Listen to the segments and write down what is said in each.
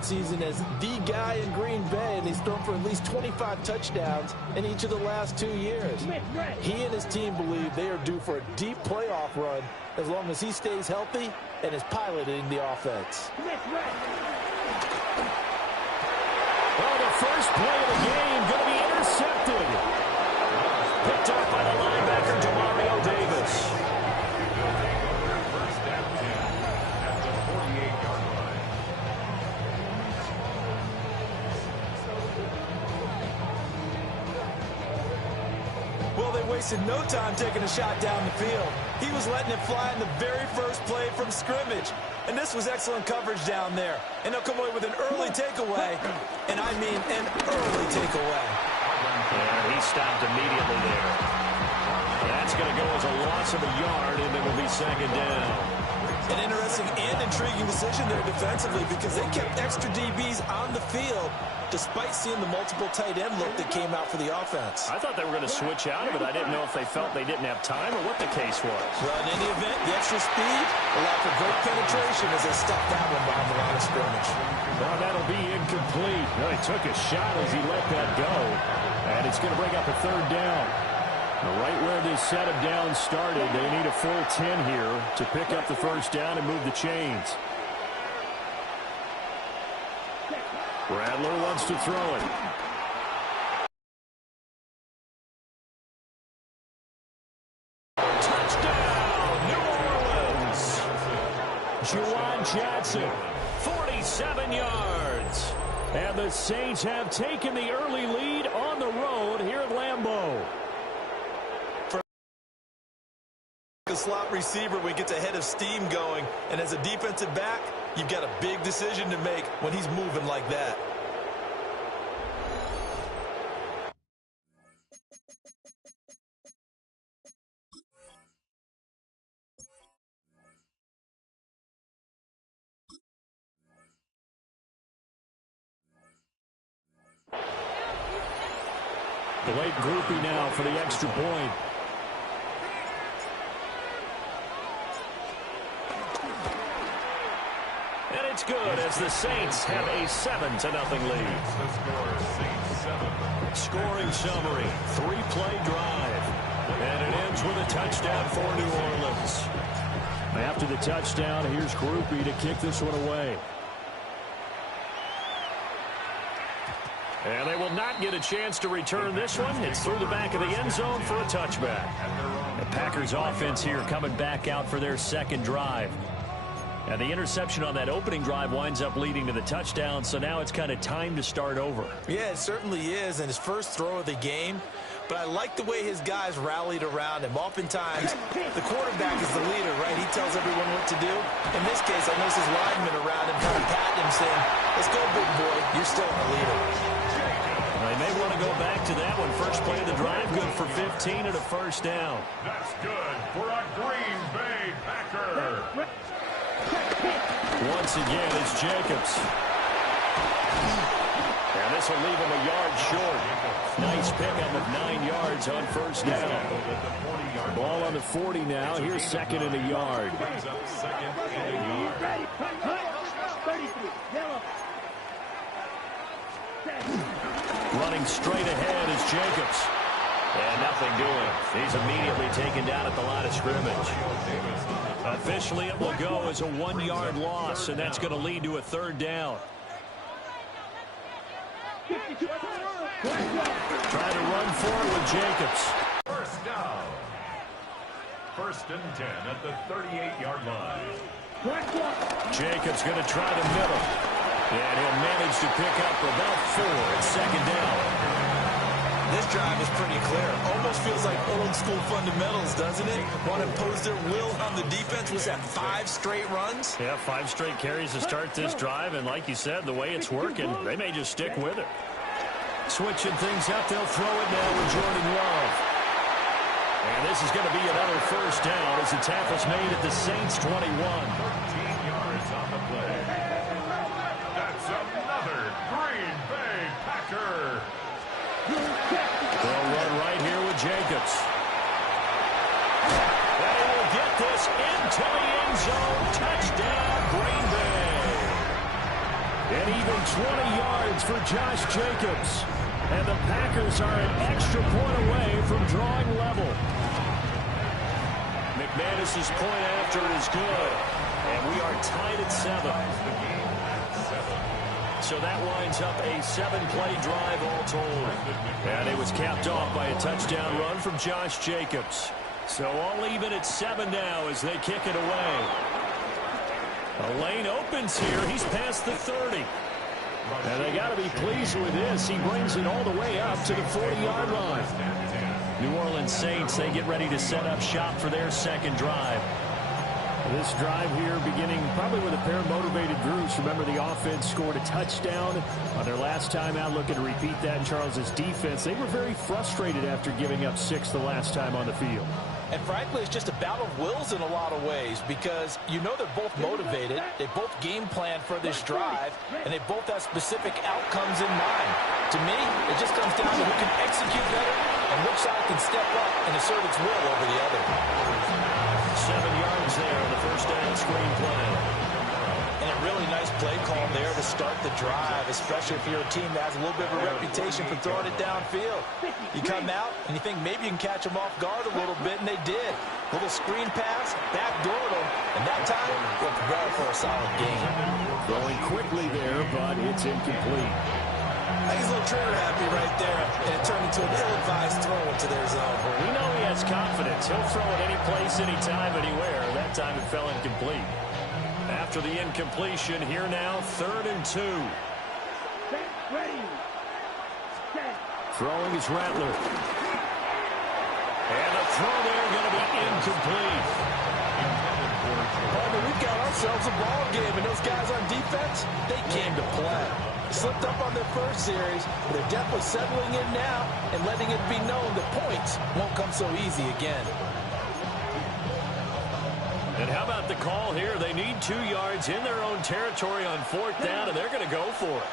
Season as the guy in Green Bay, and he's thrown for at least 25 touchdowns in each of the last 2 years. He and his team believe they are due for a deep playoff run as long as he stays healthy and is piloting the offense. Well, the first play of the game going to be intercepted. Picked up by the linebacker, Demario Davis. Wasted no time taking a shot down the field. He was letting it fly in the very first play from scrimmage. And this was excellent coverage down there. And they'll come away with an early takeaway. And I mean an early takeaway. Yeah, he stopped immediately there. That's going to go as a loss of a yard, and it will be second down. An interesting and intriguing decision there defensively because they kept extra DBs on the field despite seeing the multiple tight end look that came out for the offense. I thought they were going to switch out of it. I didn't know if they felt they didn't have time or what the case was. Well, in any event, the extra speed allowed for great penetration as they stuffed that one behind the line of scrimmage. Well, that'll be incomplete. Well, he took a shot as he let that go, and it's going to bring up a third down. Right where this set of downs started, they need a full 10 here to pick up the first down and move the chains. Rattler wants to throw it. Touchdown, New Orleans. Juwan Johnson, 47 yards. And the Saints have taken the early lead on the road here at Lambeau. A slot receiver when he gets a head of steam going, and as a defensive back, you've got a big decision to make when he's moving like that. Blake Groupie now for the extra point. And it's good as the Saints have a 7-0 lead. Scoring summary, 3-play drive. And it ends with a touchdown for New Orleans. After the touchdown, here's Groupie to kick this one away. And they will not get a chance to return this one. It's through the back of the end zone for a touchback. The Packers offense here coming back out for their second drive. And the interception on that opening drive winds up leading to the touchdown, so now it's kind of time to start over. Yeah, it certainly is, and his first throw of the game. But I like the way his guys rallied around him. Oftentimes, the quarterback is the leader, right? He tells everyone what to do. In this case, I notice his linemen around him kind of patting him, saying, let's go, big boy. You're still the leader. They may want to go back to that one. First play of the drive, good for 15 and a first down. That's good for a Green Bay Packer. Once again, it's Jacobs. And this will leave him a yard short. Nice pickup of 9 yards on first down. Ball on the 40 now. Here's second and a yard. Running straight ahead is Jacobs. And nothing doing. He's immediately taken down at the line of scrimmage. Officially, it will go as a 1-yard loss, and that's going to lead to a third down. Trying to run forward with Jacobs. First down. First and 10 at the 38-yard line. Jacobs going to try the middle. And he'll manage to pick up about 4 at second down. This drive is pretty clear. Almost feels like old school fundamentals, doesn't it? Want to impose their will on the defense. Was that 5 straight runs? Yeah, 5 straight carries to start this drive. And like you said, the way it's working, they may just stick with it. Switching things up, they'll throw it now with Jordan Love. And this is going to be another first down as the tackle's made at the Saints' 21. 13 yards on the play. That's another Green Bay Packer. They'll run right here with Jacobs. They will get this into the end zone. Touchdown, Green Bay. And even 20 yards for Josh Jacobs. And the Packers are an extra point away from drawing level. McManus's point after is good. And we are tied at 7. So that winds up a 7-play drive all told. And it was capped off by a touchdown run from Josh Jacobs. So all even at 7 now as they kick it away. A lane opens here. He's past the 30. And they got to be pleased with this. He brings it all the way up to the 40-yard line. New Orleans Saints, they get ready to set up shop for their second drive. This drive here beginning probably with a pair of motivated groups. Remember, the offense scored a touchdown on their last time out. Looking to repeat that in Charles's defense. They were very frustrated after giving up 6 the last time on the field. And frankly, it's just a battle of wills in a lot of ways because you know they're both motivated. They both game plan for this drive, and they both have specific outcomes in mind. To me, it just comes down to who can execute better and which side can step up and assert its will over the other. 7 yards there on the first down screenplay. And a really nice play call there to start the drive, especially if you're a team that has a little bit of a reputation for throwing it downfield. You come out and you think maybe you can catch them off guard a little bit, and they did. Little screen pass, backdoored them, and that time worked well for a solid gain. Throwing quickly there, but it's incomplete. I think he's a little trigger happy right there, and it turned into an ill-advised throw into their zone. We know he has confidence. He'll throw it any place, anytime, anywhere. That time it fell incomplete. After the incompletion, here now, 3rd and 2. Throwing is Rattler. And the throw there going to be incomplete. Oh, but we've got ourselves a ball game, and those guys on defense, they came to play. Slipped up on their first series, but they're definitely settling in now and letting it be known that points won't come so easy again. And how about the call here? They need 2 yards in their own territory on 4th down, and they're going to go for it.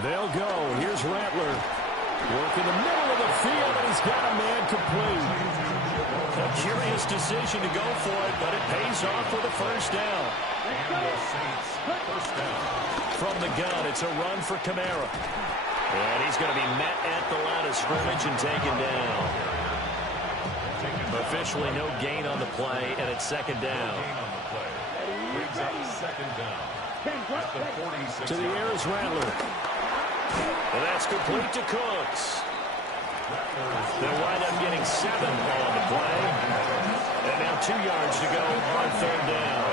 They'll go. Here's Rattler. Working the middle of the field, and he's got a man complete. A curious decision to go for it, but it pays off with a first down. From the gun, it's a run for Kamara. And he's going to be met at the line of scrimmage and taken down. Officially no gain on the play, and it's 2nd down. To the air is Rattler. And that's complete to Cooks. They'll wind up getting 7 on the play. And now 2 yards to go on 3rd down.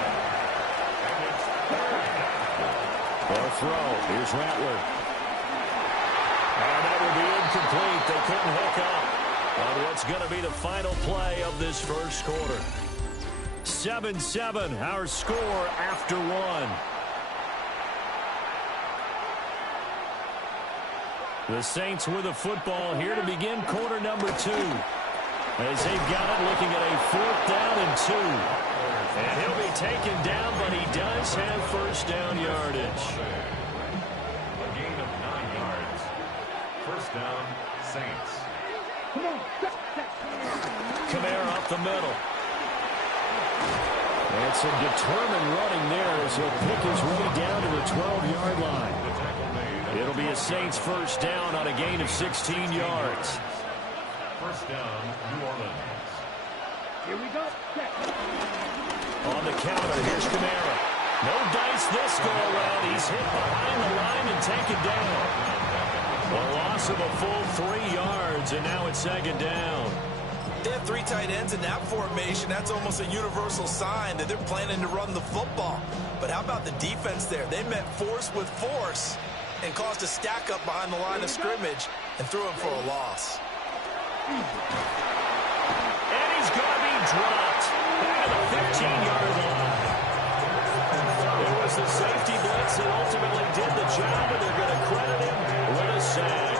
A throw. Here's Rattler. And that will be incomplete. They couldn't hook up on what's going to be the final play of this first quarter. 7-7, our score after 1. The Saints with a football here to begin quarter number 2. As they've got it, looking at a 4th down and 2. And he'll be taken down, but he does have first down yardage. A gain of 9 yards. First down, Saints. Kamara up the middle. And some determined running there as he'll pick his way down to the 12-yard line. It'll be a Saints first down on a gain of 16 yards. First down, New Orleans. Here we go. On the counter, here's Kamara. No dice this go-around. He's hit behind the line and taken down. A loss of a full 3 yards, and now it's 2nd down. They have 3 tight ends in that formation. That's almost a universal sign that they're planning to run the football. But how about the defense there? They met force with force and caused a stack up behind the line of scrimmage and threw him for a loss. And he's going to be dropped back at the 15-yard line. It was the safety blitz that ultimately did the job, and they're going to credit him with a sack.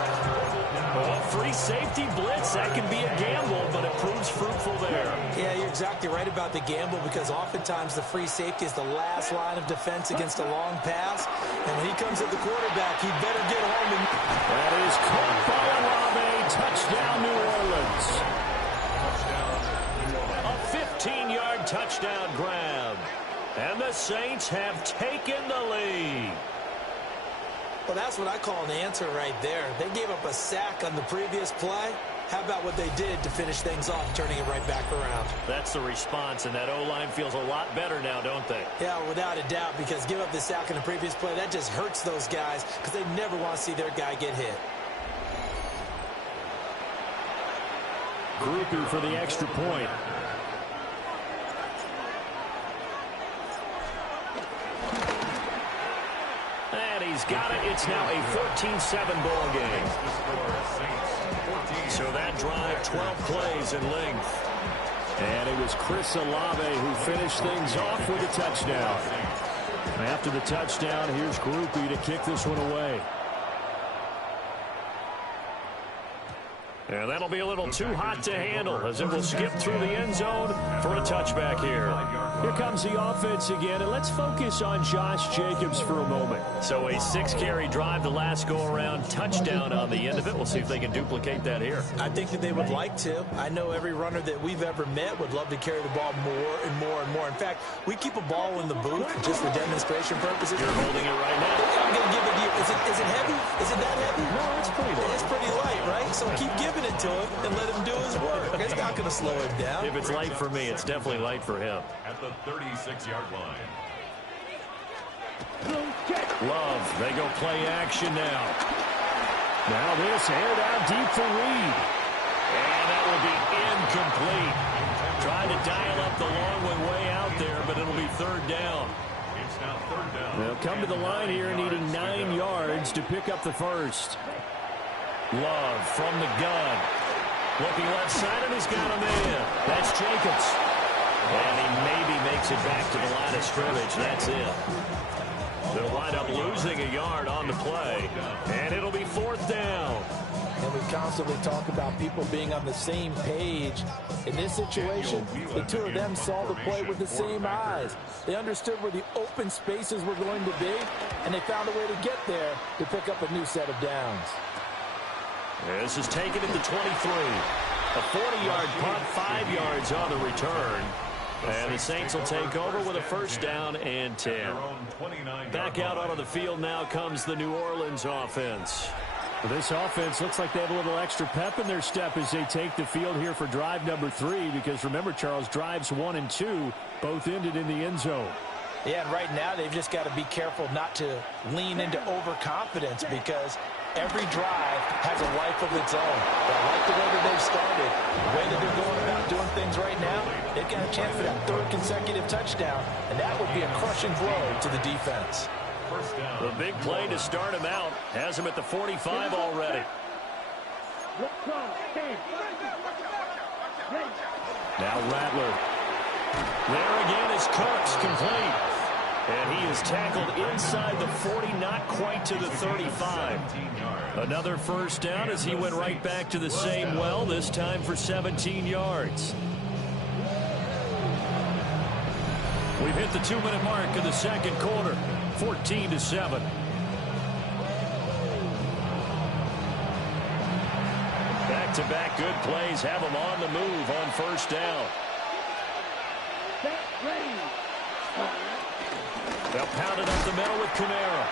A free safety blitz, that can be a gamble, but it proves fruitful there. Yeah, you're exactly right about the gamble because oftentimes the free safety is the last line of defense against a long pass. And when he comes at the quarterback, he better get home. And that is caught by Olave. Touchdown, New Orleans. A 15-yard touchdown grab. And the Saints have taken the lead. Well, that's what I call an answer right there. They gave up a sack on the previous play. How about what they did to finish things off, turning it right back around? That's the response, and that O-line feels a lot better now, don't they? Yeah, without a doubt, because give up the sack on the previous play, that just hurts those guys because they never want to see their guy get hit. Groupie for the extra point. And he's got it. It's now a 14-7 ball game. So that drive, 12 plays in length. And it was Chris Olave who finished things off with a touchdown. After the touchdown, here's Groupie to kick this one away. And that'll be a little too hot to handle as it will skip through the end zone for a touchback here. Here comes the offense again, and let's focus on Josh Jacobs for a moment. So a 6-carry drive the last go-around, touchdown on the end of it. We'll see if they can duplicate that here. I think that they would like to. I know every runner that we've ever met would love to carry the ball more and more and more. In fact, we keep a ball in the booth just for demonstration purposes. You're holding it right now. I'm going to give it to you. Is it heavy? Is it that heavy? No, it's pretty light. It's pretty light, right? So keep giving it to him and let him do his work. It's not going to slow him down. If it's light for me, it's definitely light for him. At the 36-yard line. Love, they go play action now. Now this aired out deep for Reed. And that will be incomplete. Trying to dial up the long one way out there, but it'll be third down. It's now third down. They'll come to the line here needing 9 yards to pick up the first. Love from the gun. Looking left side, and he's got a man. That's Jacobs. And he maybe makes it back to the line of scrimmage. That's it. They'll wind up losing a yard on the play. And it'll be fourth down. And we constantly talk about people being on the same page. In this situation, the two of them saw the play with the same eyes. They understood where the open spaces were going to be, and they found a way to get there to pick up a new set of downs. This is taken at the 23. A 40-yard punt, 5 yards on the return. And the Saints will take over with a first down and 10. Back out onto the field now comes the New Orleans offense. This offense looks like they have a little extra pep in their step as they take the field here for drive number 3. Because remember, Charles, drives 1 and 2 both ended in the end zone. Yeah, and right now they've just got to be careful not to lean into overconfidence because every drive has a life of its own. But I like the way that they've started, the way that they're going about doing things right now. They've got a chance for that 3rd consecutive touchdown, and that would be a crushing blow to the defense. The big play to start him out has him at the 45 already. Now Rattler. There again is Cooks, complete. And he is tackled inside the 40, not quite to the 35. Another first down as he went right back to the same well, this time for 17 yards. We've hit the 2-minute mark of the second quarter, 14-7. Back-to-back good plays have them on the move on first down. They'll pound it up the middle with Kamara.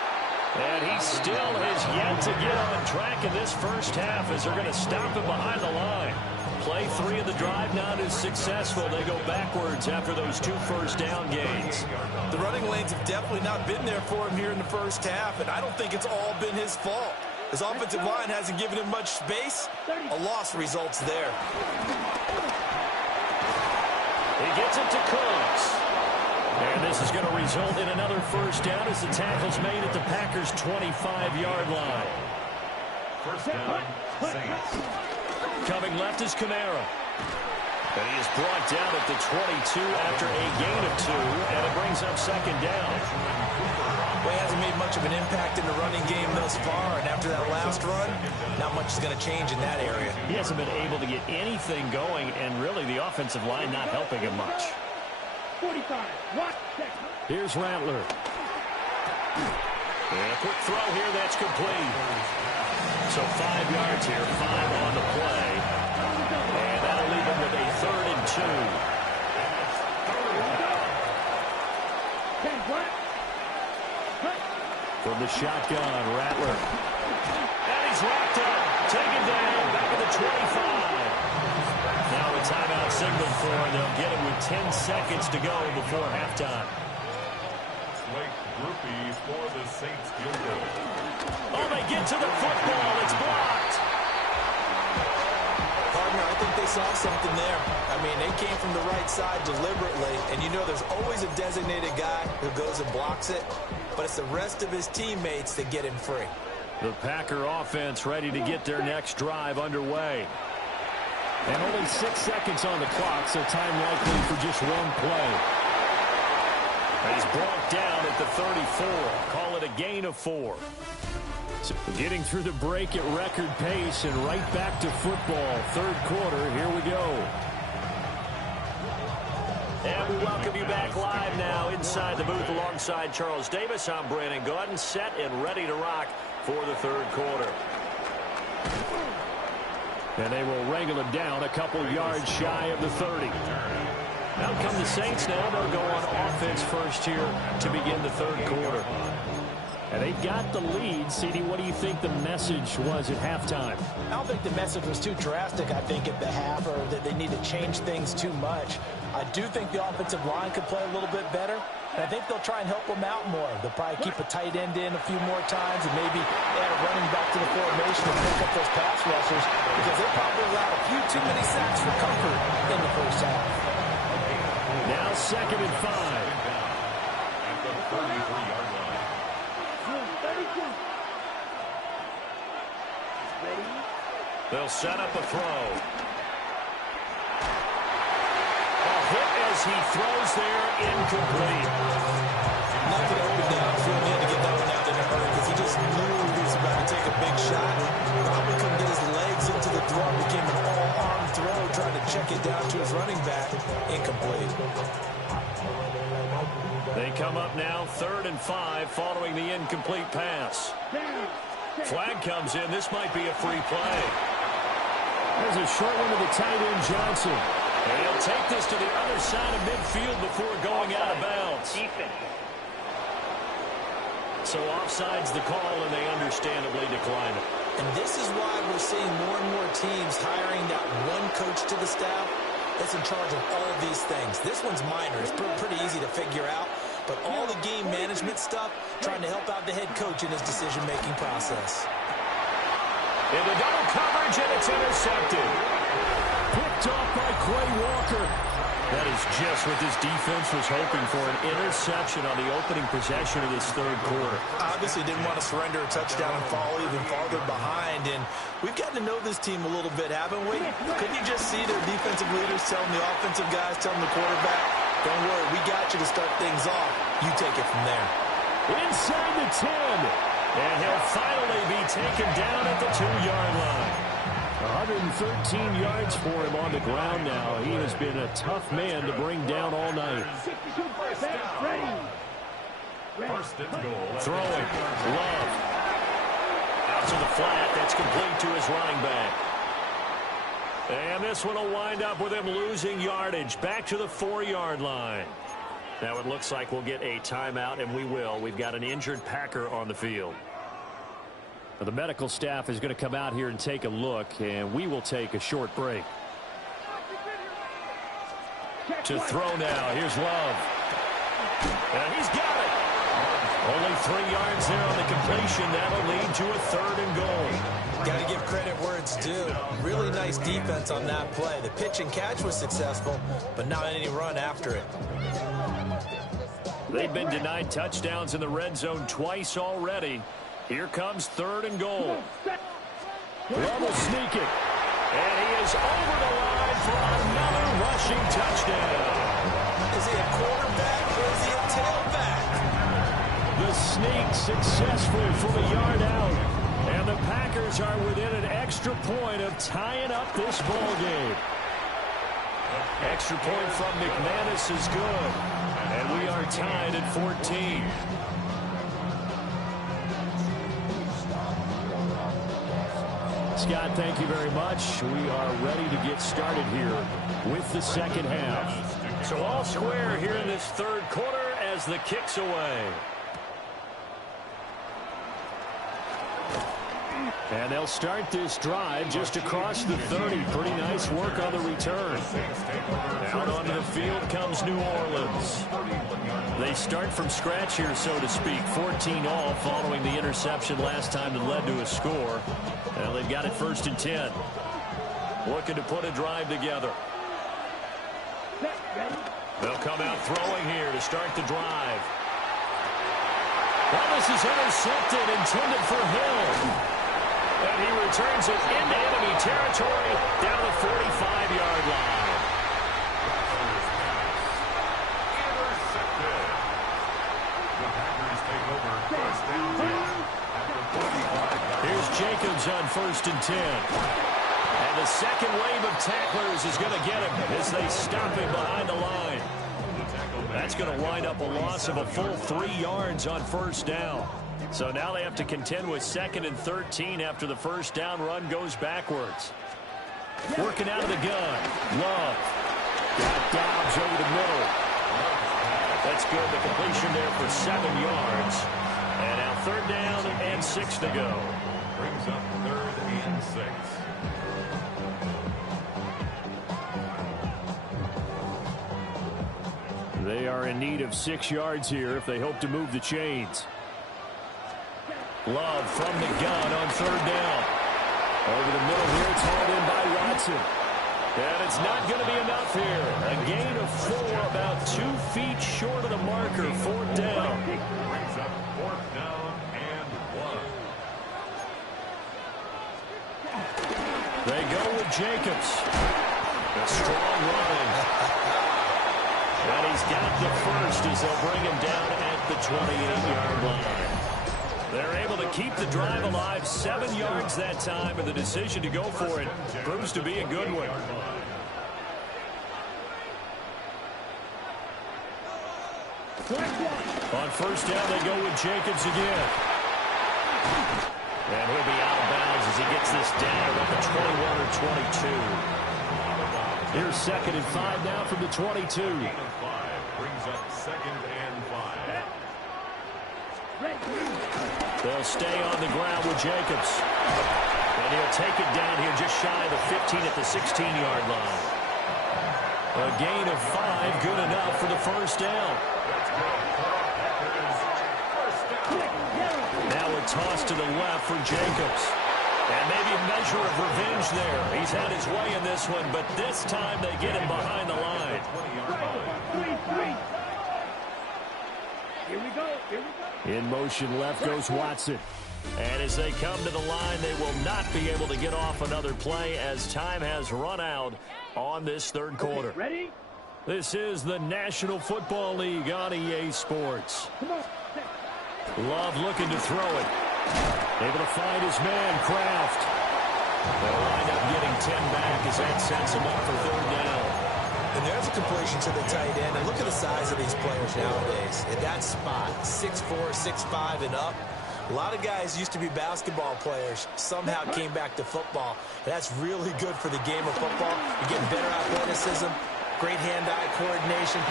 And he still has yet to get on track in this first half as they're going to stop him behind the line. Play 3 of the drive not as successful. They go backwards after those 2 first down gains. The running lanes have definitely not been there for him here in the first half, and I don't think it's all been his fault. His offensive line hasn't given him much space. A loss results there. He gets it to Cooks. And this is going to result in another first down as the tackle's made at the Packers' 25-yard line. First down, Saints. Coming left is Kamara. And he is brought down at the 22 after a gain of 2, and it brings up second down. Well, he hasn't made much of an impact in the running game thus far, and after that last run, not much is going to change in that area. He hasn't been able to get anything going, and really the offensive line not helping him much. 45. Watch. Here's Rattler. And a quick throw here that's complete. So 5 yards here, 5 on the play. And that'll leave him with a 3rd and 2. From the shotgun, Rattler. And he's wrapped up. Taken down. Back at the 25. Now a timeout signal for, and they'll get it with 10 seconds to go before halftime. Blake Groupie for the Saints field goal. Oh, they get to the football. It's blocked. Partner, I think they saw something there. I mean, they came from the right side deliberately, and you know there's always a designated guy who goes and blocks it, but it's the rest of his teammates that get him free. The Packer offense ready to get their next drive underway. And only 6 seconds on the clock, so time likely for just one play. He's brought down at the 34. Call it a gain of 4. So getting through the break at record pace and right back to football. Third quarter, here we go. And we welcome you back live now inside the booth alongside Charles Davis. I'm Brandon Gaudin, set and ready to rock for the third quarter. And they will wrangle him down a couple yards shy of the 30. Out come the Saints now. They'll go on offense first here to begin the third quarter. And they've got the lead. CD, what do you think the message was at halftime? I don't think the message was too drastic, I think, at the half, or that they need to change things too much. I do think the offensive line could play a little bit better, and I think they'll try and help them out more. They'll probably keep a tight end in a few more times and maybe add a running back to the formation and pick up those pass rushers, because they probably allowed a few too many sacks for comfort in the first half. Now 2nd and 5. At the 33-yard line. They'll set up a throw. A hit as he throws there, incomplete. Nothing open downfield. He had to get that one out in a hurry because he just knew he was about to take a big shot. Probably couldn't get his legs into the throw. It became an all-arm throw, trying to check it down to his running back. Incomplete. They come up now 3rd and 5 following the incomplete pass. Flag comes in. This might be a free play. There's a short one to the tight end, Johnson. And he'll take this to the other side of midfield before going out of bounds. So offside's the call, and they understandably decline it. And this is why we're seeing more and more teams hiring that one coach to the staff that's in charge of all of these things. This one's minor. It's pretty easy to figure out. But all the game management stuff, trying to help out the head coach in his decision-making process. In the double coverage, and it's intercepted. Picked off by Quay Walker. That is just what this defense was hoping for, an interception on the opening possession of this third quarter. Obviously didn't want to surrender a touchdown and fall even farther behind. And we've gotten to know this team a little bit, haven't we? Couldn't you just see their defensive leaders telling the offensive guys, telling the quarterback, don't worry, we got you to start things off. You take it from there. Inside the 10. And he'll finally be taken down at the 2-yard line. 113 yards for him on the ground now. He has been a tough man to bring down all night. First and goal. Throwing. Love. Out to the flat. That's complete to his running back. And this one will wind up with him losing yardage. Back to the 4-yard line. Now it looks like we'll get a timeout, and we will. We've got an injured Packer on the field. The medical staff is going to come out here and take a look, and we will take a short break. To throw now. Here's Love. And he's got it. Only 3 yards there on the completion. That'll lead to a 3rd and goal. Got to give credit where it's due. Really nice defense on that play. The pitch and catch was successful, but not any run after it. They've been denied touchdowns in the red zone twice already. Here comes 3rd and goal. Love will sneak it. And he is over the line for another rushing touchdown. Is he a quarterback or is he a tailback? The sneak successful from a yard out. And the Packers are within an extra point of tying up this ball game. Extra point from McManus is good. And we are tied at 14. Scott, thank you very much. We are ready to get started here with the second half. So all square here in this third quarter as the kick's away. And they'll start this drive just across the 30. Pretty nice work on the return. Out onto the field comes New Orleans. They start from scratch here, so to speak. 14 all following the interception last time that led to a score. Well, they've got it 1st and 10. Looking to put a drive together. They'll come out throwing here to start the drive. Well, this is intercepted, intended for Hill. And he returns it into enemy territory down the 45-yard line. Intercepted. The Packers take over 1st and 10 at the 45. Here's Jacobs on 1st and 10. And the second wave of tacklers is going to get him as they stop him behind the line. That's going to wind up a loss of a full 3 yards on 1st down. So now they have to contend with 2nd and 13 after the 1st down run goes backwards. Working out of the gun. Love. Got Dobbs over the middle. That's good. The completion there for 7 yards. And now 3rd down and 6 to go. Brings up 3rd and 6. They are in need of 6 yards here if they hope to move the chains. Love from the gun on 3rd down. Over the middle here, it's hauled in by Watson. And it's not going to be enough here. A gain of 4, about 2 feet short of the marker. 4th down. Brings up 4th down and 1. They go with Jacobs. A strong run. And he's got the first as they'll bring him down at the 28-yard line. They're able to keep the drive alive, 7 yards that time, and the decision to go for it proves to be a good one. On 1st down, they go with Jacobs again. And he'll be out of bounds as he gets this down at the 21 or 22. Here's 2nd and 5 now from the 22. Gain of 5 brings up 2nd and 5. They'll stay on the ground with Jacobs. And he'll take it down here just shy of the 15 at the 16-yard line. A gain of 5, good enough for the 1st down. Now a toss to the left for Jacobs. And maybe a measure of revenge there. He's had his way in this one, but this time they get him behind the line. Here we go. In motion left goes Watson. And as they come to the line, they will not be able to get off another play as time has run out on this 3rd quarter. Ready? This is the National Football League on EA Sports. Come on. Love looking to throw it. Able to find his man, Kraft. They'll wind up getting 10 back as that sets him up for 3rd down. And there's a completion to the tight end. And look at the size of these players nowadays. At that spot, 6'4", 6'5", and up. A lot of guys used to be basketball players, somehow came back to football. And that's really good for the game of football. You're getting better athleticism, great hand-eye coordination.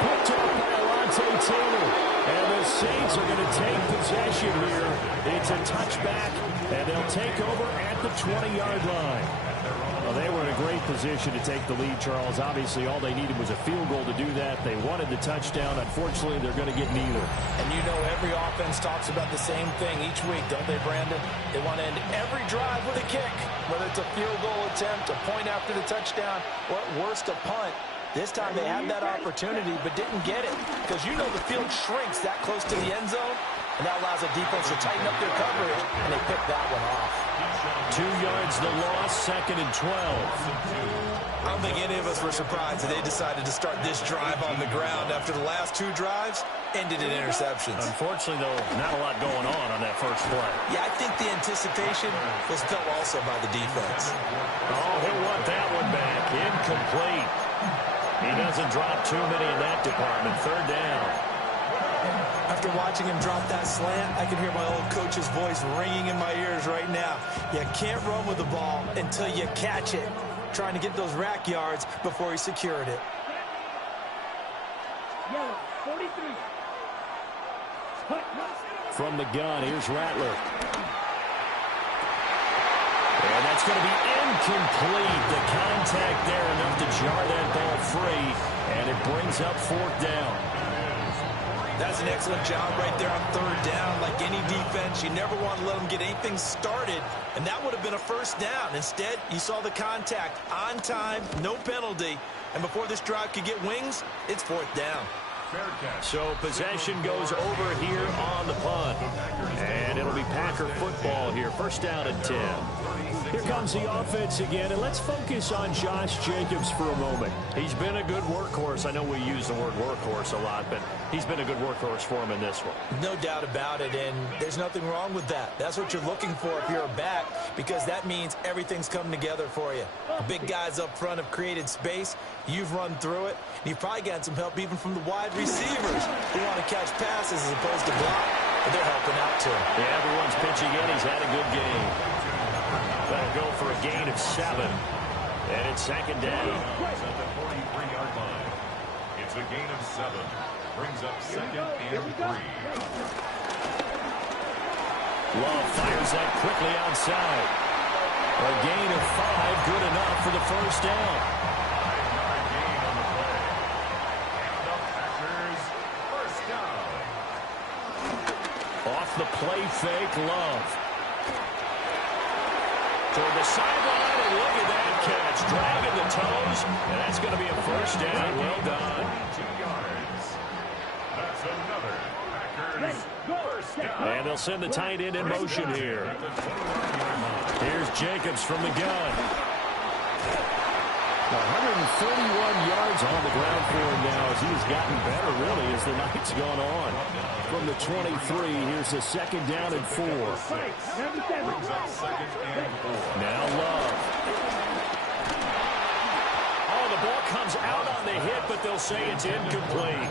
Picked up by Alontae Taylor. And the Saints are going to take possession here. It's a touchback, and they'll take over at the 20-yard line. Well, they were in a great position to take the lead, Charles. Obviously, all they needed was a field goal to do that. They wanted the touchdown. Unfortunately, they're going to get neither. And you know every offense talks about the same thing each week, don't they, Brandon? They want to end every drive with a kick, whether it's a field goal attempt, a point after the touchdown, or at worst, a punt. This time they had that opportunity but didn't get it because you know the field shrinks that close to the end zone, and that allows the defense to tighten up their coverage, and they picked that one off. 2 yards the loss, 2nd and 12. I don't think any of us were surprised that they decided to start this drive on the ground after the last 2 drives ended in interceptions. Unfortunately, though, not a lot going on that first play. Yeah, I think the anticipation was felt also by the defense. Oh, he'll want that one back. Incomplete. He doesn't drop too many in that department. 3rd down. After watching him drop that slant, I can hear my old coach's voice ringing in my ears right now. You can't run with the ball until you catch it. Trying to get those rack yards before he secured it. Yellow, 43. From the gun, here's Rattler. And that's going to be incomplete. The contact there enough to jar that ball free, and it brings up fourth down. That's an excellent job right there on third down. Like any defense, you never want to let them get anything started, and that would have been a first down. Instead, you saw the contact on time, no penalty, and before this drive could get wings, it's fourth down. So possession goes over here on the punt, and it'll be Packer football here. First down and 10. Here comes the offense again, and let's focus on Josh Jacobs for a moment. He's been a good workhorse. I know we use the word workhorse a lot, but he's been a good workhorse for him in this one. No doubt about it, and there's nothing wrong with that. That's what you're looking for if you're a back, because that means everything's coming together for you. The big guys up front have created space. You've run through it. And you've probably gotten some help even from the wide receivers who want to catch passes as opposed to block, but they're helping out too. Yeah, everyone's pitching in. He's had a good game. That'll go for a gain of 7. And it's second down. At the 43-yard line. It's a gain of 7. Brings up second and 3. Love fires that quickly outside. A gain of 5, good enough for the first down. 5-yard gain on the play. And the Packers first down. Off the play fake, Love. Toward the sideline, and look at that catch. Dragging the toes, and that's going to be a first down. Well done. 2 yards. That's another Packers first down. And they'll send the tight end in motion here. At the 21-yard line. Here's Jacobs from the gun. 141 yards on the ground for him now as he's gotten better, really, as the night's gone on. From the 23, here's a second down and 4. Brings up second and 4. Now Love. Oh, the ball comes out on the hit, but they'll say it's incomplete.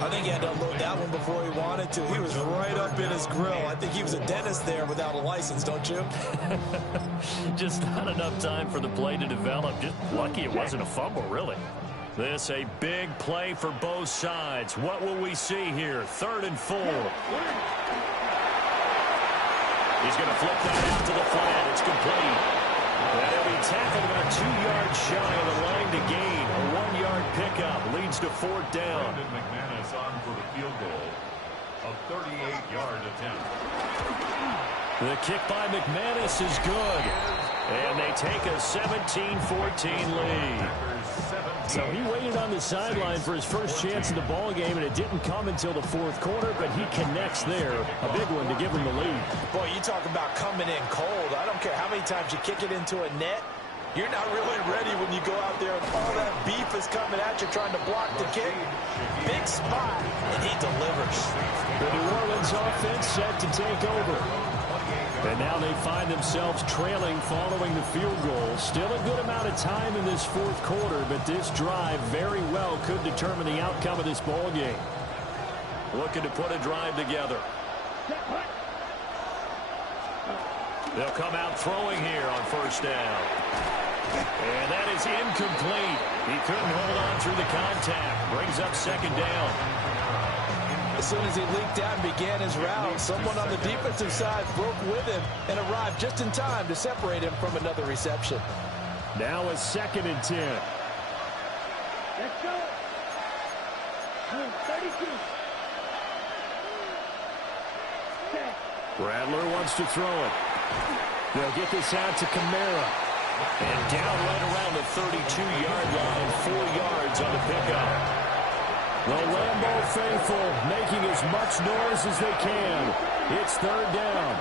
I think he had to unload that one before he wanted to. He was right up in his grill. I think he was a dentist there without a license, don't you? Just not enough time for the play to develop. Just lucky it wasn't a fumble, really. This a big play for both sides. What will we see here? 3rd and 4. He's going to flip that out to the flat. It's complete. And he'll be tackled about 2 yards shy of the line to gain. A 1-yard pickup leads to 4th down. Brandon McManus on for the field goal. A 38-yard attempt. The kick by McManus is good. And they take a 17-14 lead. So he waited on the sideline for his first chance in the ball game, and it didn't come until the 4th quarter, but he connects there. A big one to give him the lead. Boy, you talk about coming in cold. I don't care how many times you kick it into a net. You're not really ready when you go out there and all that beef is coming at you trying to block the kick. Big spot, and he delivers. The New Orleans offense set to take over. And now they find themselves trailing following the field goal. Still a good amount of time in this 4th quarter, but this drive very well could determine the outcome of this ball game. Looking to put a drive together. They'll come out throwing here on first down. And that is incomplete. He couldn't hold on through the contact. Brings up second down. As soon as he leaked out and began his route, someone on the defensive side broke with him and arrived just in time to separate him from another reception. Now a 2nd and 10. Let's go. 32. Rattler wants to throw it. They'll get this out to Kamara. And down right around the 32-yard line, 4 yards on the pickup. The Lambeau faithful making as much noise as they can. It's 3rd down.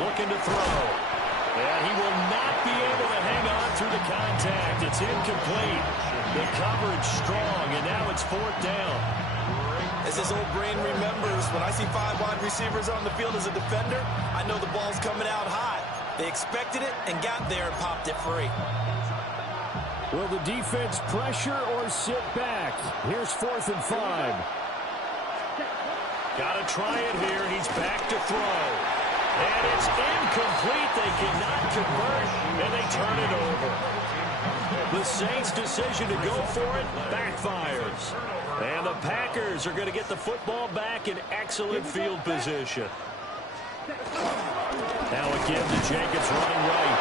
Looking to throw. And he will not be able to hang on through the contact. It's incomplete. The coverage strong, and now it's 4th down. As his old brain remembers, when I see 5 wide receivers on the field as a defender, I know the ball's coming out high. They expected it and got there and popped it free. Will the defense pressure or sit back? Here's 4th and 5. Got to try it here. He's back to throw. And it's incomplete. They cannot convert, and they turn it over. The Saints' decision to go for it backfires. And the Packers are going to get the football back in excellent field position. Now again to Jacobs running right.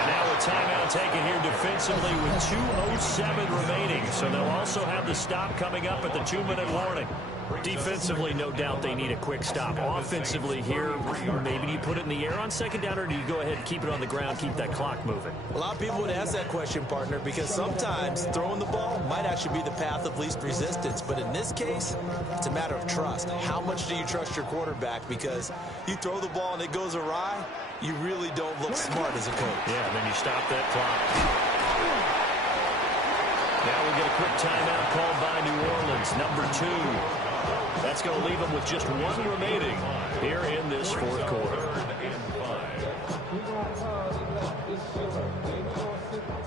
And now a timeout taken here defensively with 2:07 remaining. So they'll also have the stop coming up at the 2-minute warning. Defensively, no doubt they need a quick stop. Offensively here, maybe do you put it in the air on second down, or do you go ahead and keep it on the ground, keep that clock moving? A lot of people would ask that question, partner, because sometimes throwing the ball might actually be the path of least resistance. But in this case, it's a matter of trust. How much do you trust your quarterback? Because you throw the ball and it goes awry, you really don't look smart as a coach. Yeah, and then you stop that clock. Now we get a quick timeout called by New Orleans, number 2. That's going to leave them with just 1 remaining here in this fourth quarter.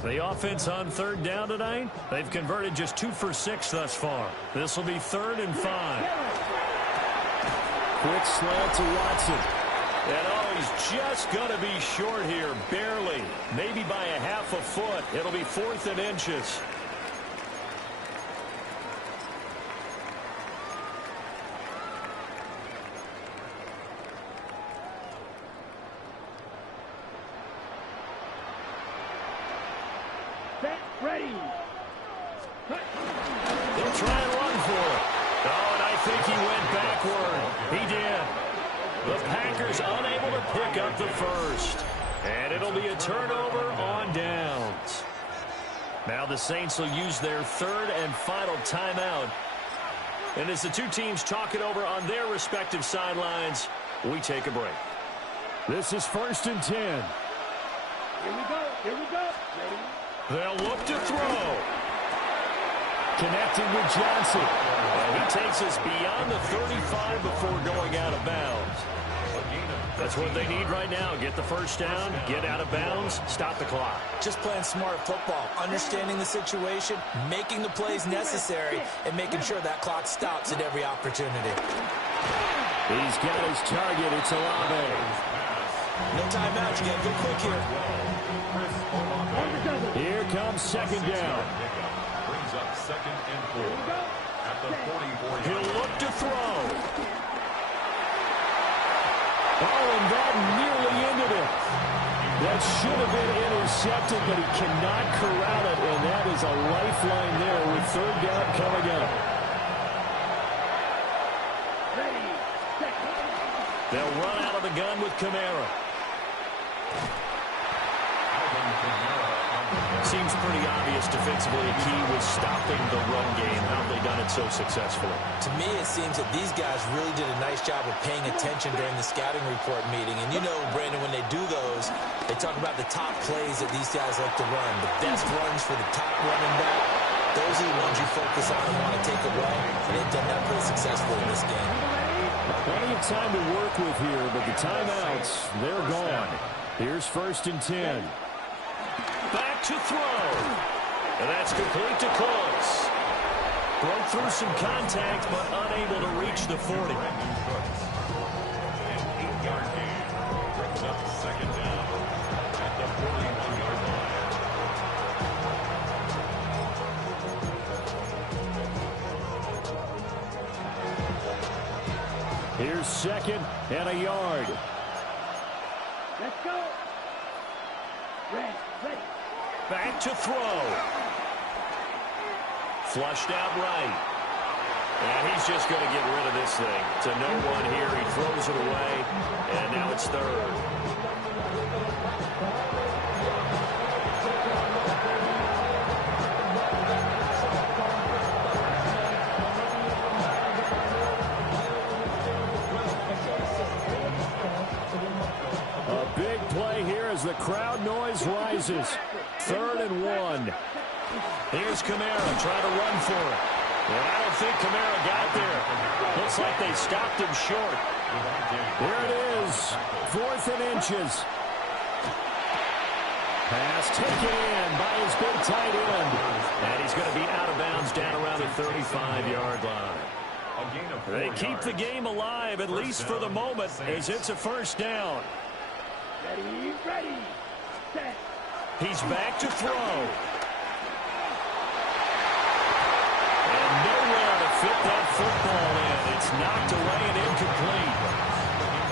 The offense on third down tonight, they've converted just 2 for 6 thus far. This will be 3rd and 5. Quick slant to Watson. And he's just going to be short here, barely. Maybe by a half a foot. It'll be 4th and inches. Ready. They'll try and run for it. Oh, and I think he went backward. He did. The Packers unable to pick up the first. And it'll be a turnover on downs. Now the Saints will use their 3rd and final timeout. And as the two teams talk it over on their respective sidelines, we take a break. This is 1st and 10. Here we go. Here we go. Ready. They'll look to throw. Connecting with Johnson. And he takes us beyond the 35 before going out of bounds. That's what they need right now. Get the first down, get out of bounds, stop the clock. Just playing smart football, understanding the situation, making the plays necessary, and making sure that clock stops at every opportunity. He's got his target. It's Olave. No timeout. You got to go quick here. Here comes 2nd down. Brings up 2nd and 4 at the 44. He'll look to throw. Oh, and that nearly ended it. That should have been intercepted, but he cannot corral it, and that is a lifeline there with 3rd down coming up. Ready. Set. They'll run out of the gun with Kamara. Seems pretty obvious defensively a key was stopping the run game. How have they done it so successfully? To me, it seems that these guys really did a nice job of paying attention during the scouting report meeting. And you know, Brandon, when they do those, they talk about the top plays that these guys like to run. The best runs for the top running back. Those are the ones you focus on and want to take away. And they've done that pretty successfully in this game. Plenty of time to work with here, but the timeouts, they're gone. Here's 1st and 10. Back to throw. And that's complete to Cooks. Broke through some contact, but unable to reach the 40. An 8-yard gain. Brings up 2nd down at the 41-yard line. Here's 2nd and a yard. Let's go. Ready. Ready. Back to throw. Flushed out right. And he's just going to get rid of this thing. To no one here. He throws it away. And now it's 3rd. A big play here as the crowd noise rises. 3rd and 1. Here's Kamara trying to run for it. And I don't think Kamara got there. Looks like they stopped him short. Here it is. 4th and inches. Pass taken in by his big tight end. And he's going to be out of bounds down around the 35-yard line. They keep the game alive, at least for the moment, as it's a 1st down. Ready. Ready. Set. He's back to throw. And nowhere to fit that football in. It's knocked away and incomplete.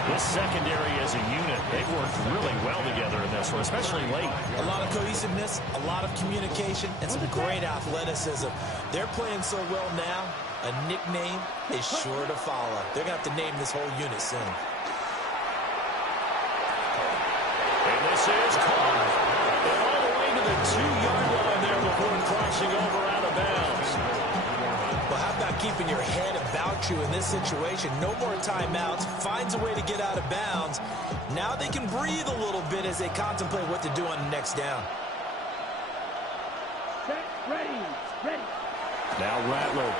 This secondary as a unit, they've worked really well together in this one, especially late. A lot of cohesiveness, a lot of communication, and some great athleticism. They're playing so well now, a nickname is sure to follow. They're going to have to name this whole unit soon. And this is caught. And all the way to the 2-yard line there before crossing over out of bounds. Well, how about keeping your head about you in this situation? No more timeouts. Finds a way to get out of bounds. Now they can breathe a little bit as they contemplate what to do on the next down. Set, ready, ready. Now Rattler.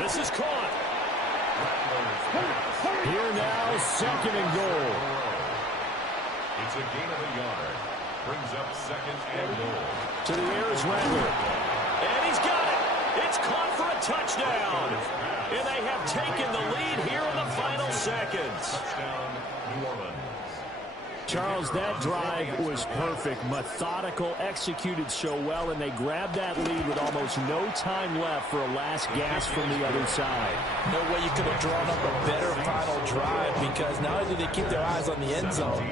This is caught. Here now, 2nd and goal. It's a gain of a yard. Brings up 2nd and goal. To the air is Rattler. And he's got it. It's caught for a touchdown. And they have taken the lead here in the final seconds. Touchdown, New Orleans. Charles, that drive was perfect. Methodical, executed so well, and they grabbed that lead with almost no time left for a last gasp from the other side. No way you could have drawn up a better final drive, because not only did they keep their eyes on the end zone,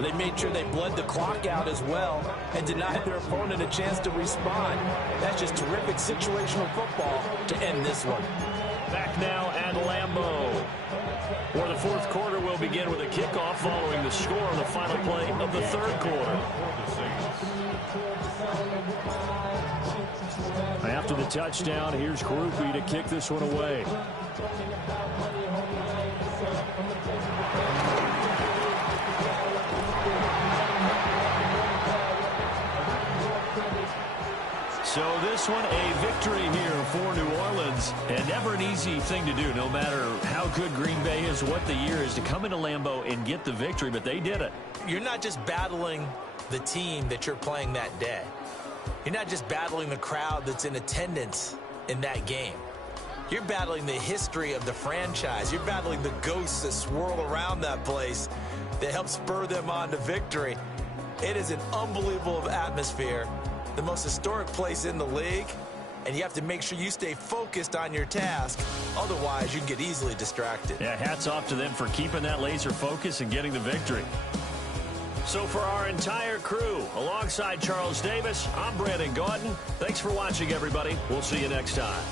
they made sure they bled the clock out as well and denied their opponent a chance to respond. That's just terrific situational football to end this one. Back now at Lambeau, where the 4th quarter will begin with a kickoff following the score on the final play of the 3rd quarter. After the touchdown, here's Groupie to kick this one away. So this one, a victory here for New Orleans. And never an easy thing to do, no matter how good Green Bay is, what the year is, to come into Lambeau and get the victory, but they did it. You're not just battling the team that you're playing that day. You're not just battling the crowd that's in attendance in that game. You're battling the history of the franchise. You're battling the ghosts that swirl around that place that help spur them on to victory. It is an unbelievable atmosphere, the most historic place in the league, and you have to make sure you stay focused on your task. Otherwise, you can get easily distracted. Yeah, hats off to them for keeping that laser focus and getting the victory. So for our entire crew, alongside Charles Davis, I'm Brandon Gaudin. Thanks for watching, everybody. We'll see you next time.